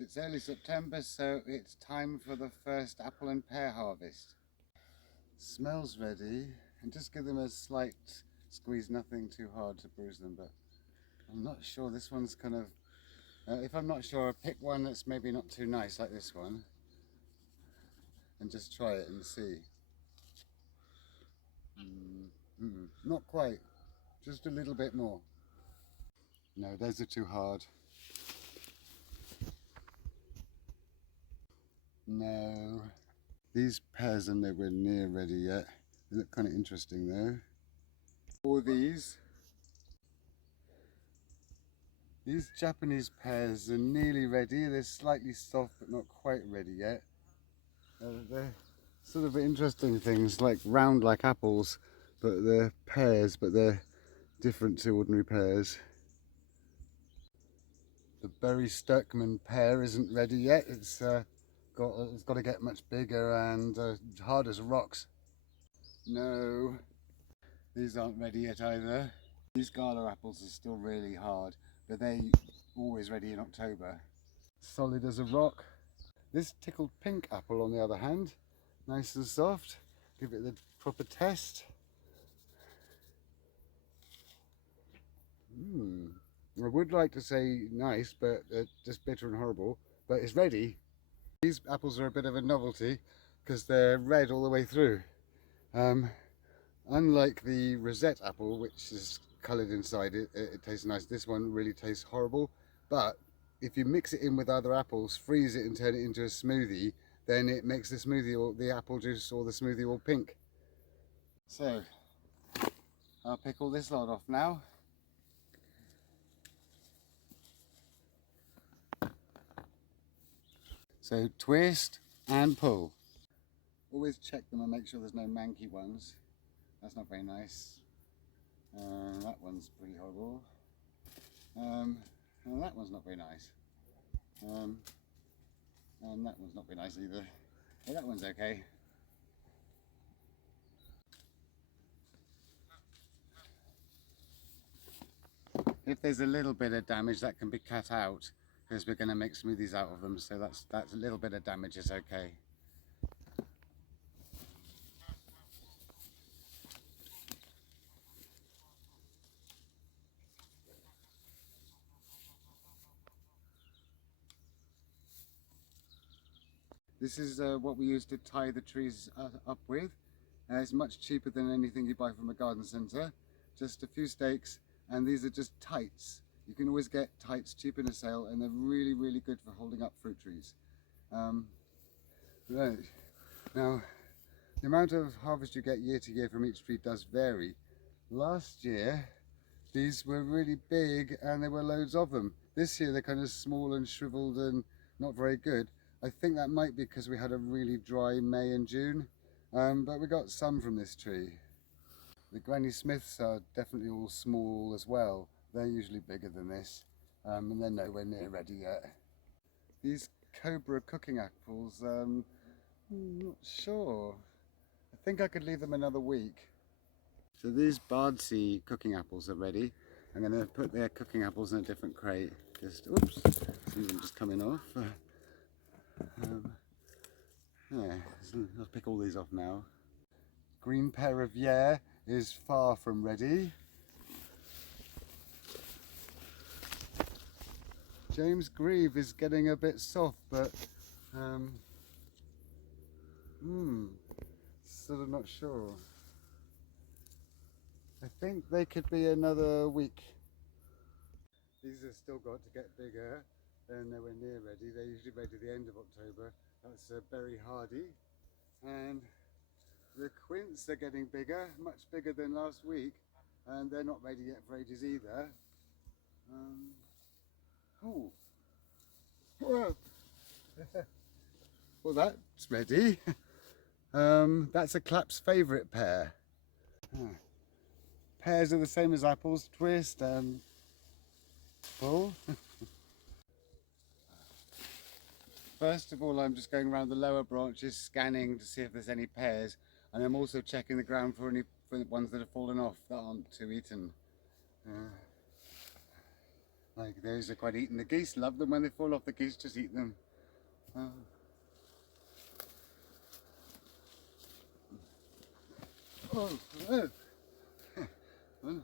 It's early September, so it's time for the first apple and pear harvest. Smells ready, and just give them a slight squeeze, nothing too hard to bruise them, but I'm not sure. This one's kind of, if I'm not sure, I'll pick one that's maybe not too nice, like this one, and just try it and see. Not quite, just a little bit more. No, those are too hard. No. These pears are nowhere near ready yet. They look kind of interesting though. All these Japanese pears are nearly ready. They're slightly soft but not quite ready yet. They're sort of interesting things, like round like apples, but they're pears, but they're different to ordinary pears. The Berry Sturkman pear isn't ready yet. It's got to get much bigger and hard as rocks. No, these aren't ready yet either. These gala apples are still really hard, but they're always ready in October. Solid as a rock. This tickled pink apple, on the other hand, nice and soft. Give it the proper test. I would like to say nice, but just bitter and horrible. But it's ready. These apples are a bit of a novelty because they're red all the way through. Unlike the rosette apple, which is coloured inside, it tastes nice. This one really tastes horrible. But if you mix it in with other apples, freeze it and turn it into a smoothie, then it makes the smoothie, or the apple juice or the smoothie, all pink. So I'll pick all this lot off now. So twist and pull. Always check them and make sure there's no manky ones. That's not very nice. That one's pretty horrible. And that one's not very nice. And that one's not very nice either. But that one's okay. If there's a little bit of damage, that can be cut out because we're going to make smoothies out of them. So that's a little bit of damage is okay. This is what we use to tie the trees up with. It's much cheaper than anything you buy from a garden centre. Just a few stakes, and these are just tights. You can always get tights cheap in a sale, and they're really, really good for holding up fruit trees. Right. Now, the amount of harvest you get year to year from each tree does vary. Last year, these were really big, and there were loads of them. This year, they're kind of small and shriveled and not very good. I think that might be because we had a really dry May and June, but we got some from this tree. The Granny Smiths are definitely all small as well. They're usually bigger than this, and they're nowhere near ready yet. These Cobra cooking apples, not sure. I think I could leave them another week. So these Bardsey cooking apples are ready. I'm going to put their cooking apples in a different crate. Oops, see them just coming off. Yeah, I'll pick all these off now. Green pear Riviere is far from ready. James Grieve is getting a bit soft, but sort of not sure. I think they could be another week. These have still got to get bigger. They're nowhere near ready. They're usually ready at the end of October. That's Berry Hardy. And the quince are getting bigger, much bigger than last week. And they're not ready yet for ages either. Well, that's ready. That's a Clapp's favourite pear. Pears are the same as apples, twist and pull. First of all, I'm just going around the lower branches, scanning to see if there's any pears, and I'm also checking the ground for any ones that have fallen off that aren't too eaten. Like those are quite eaten. The geese love them when they fall off the geese, just eat them. Oh. Oh, hello. Oh.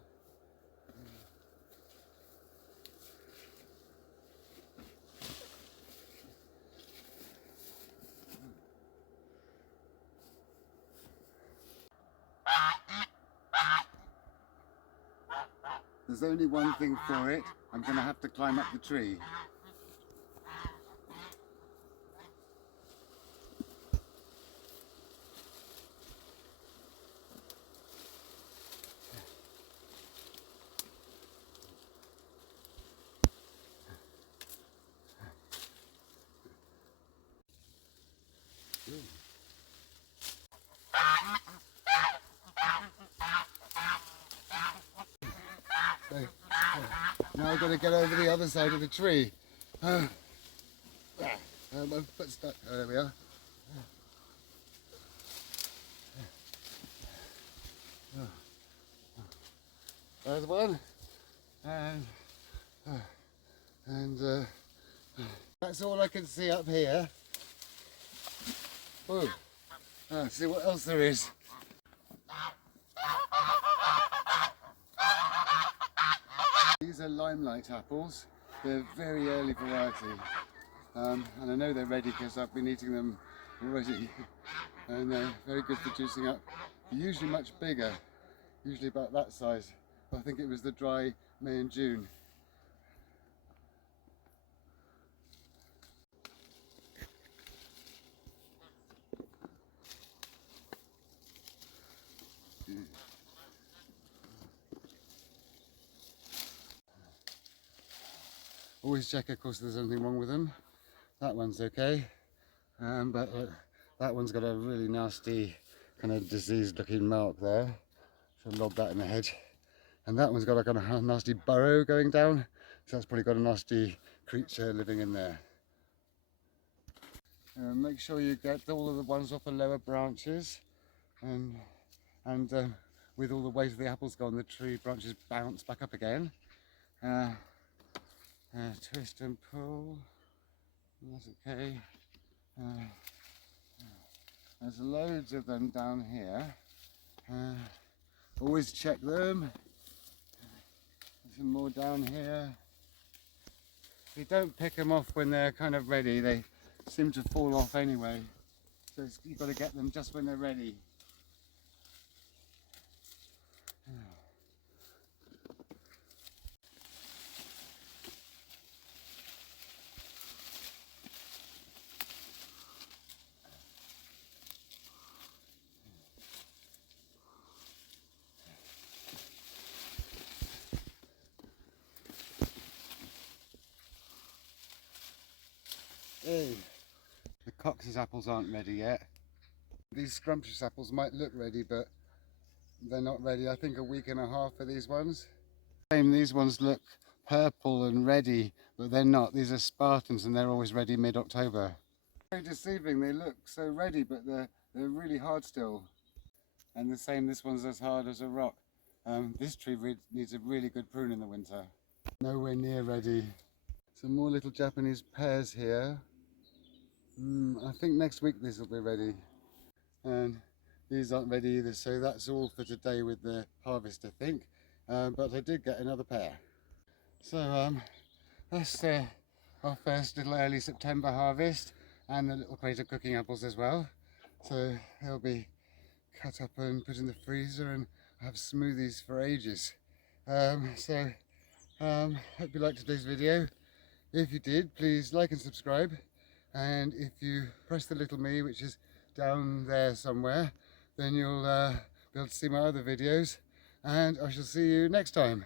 There's only one thing for it. I'm going to have to climb up the tree. So, now I've got to get over the other side of the tree. My foot's stuck. Oh, there we are. There's one. And that's all I can see up here. Oh, see what else there is. These are limelight apples. They're very early variety. And I know they're ready because I've been eating them already. And they're very good for juicing up. They're usually much bigger, usually about that size. I think it was the dry May and June. Always check, of course, if there's anything wrong with them. That one's okay, but that one's got a really nasty kind of diseased looking mark there. Should lob that in the head. And that one's got a kind of nasty burrow going down, so that's probably got a nasty creature living in there. Make sure you get all of the ones off the lower branches, and with all the weight of the apples gone, the tree branches bounce back up again. Twist and pull, that's okay. There's loads of them down here. Always check them. There's some more down here. If you don't pick them off when they're kind of ready, they seem to fall off anyway. So you've got to get them just when they're ready. Hey. The coccy's apples aren't ready yet. These scrumptious apples might look ready, but they're not ready. I think a week and a half for these ones. These ones look purple and ready, but they're not. These are Spartans and they're always ready mid-October. Very deceiving. They look so ready, but they're really hard still. And the same, this one's as hard as a rock. This tree needs a really good prune in the winter. Nowhere near ready. Some more little Japanese pears here. I think next week these will be ready. And these aren't ready either, so that's all for today with the harvest, I think. But I did get another pair. So that's our first little early September harvest, and the little crate of cooking apples as well. So they'll be cut up and put in the freezer and have smoothies for ages. Hope you liked today's video. If you did, please like and subscribe. And if you press the little me, which is down there somewhere, then you'll be able to see my other videos. And I shall see you next time.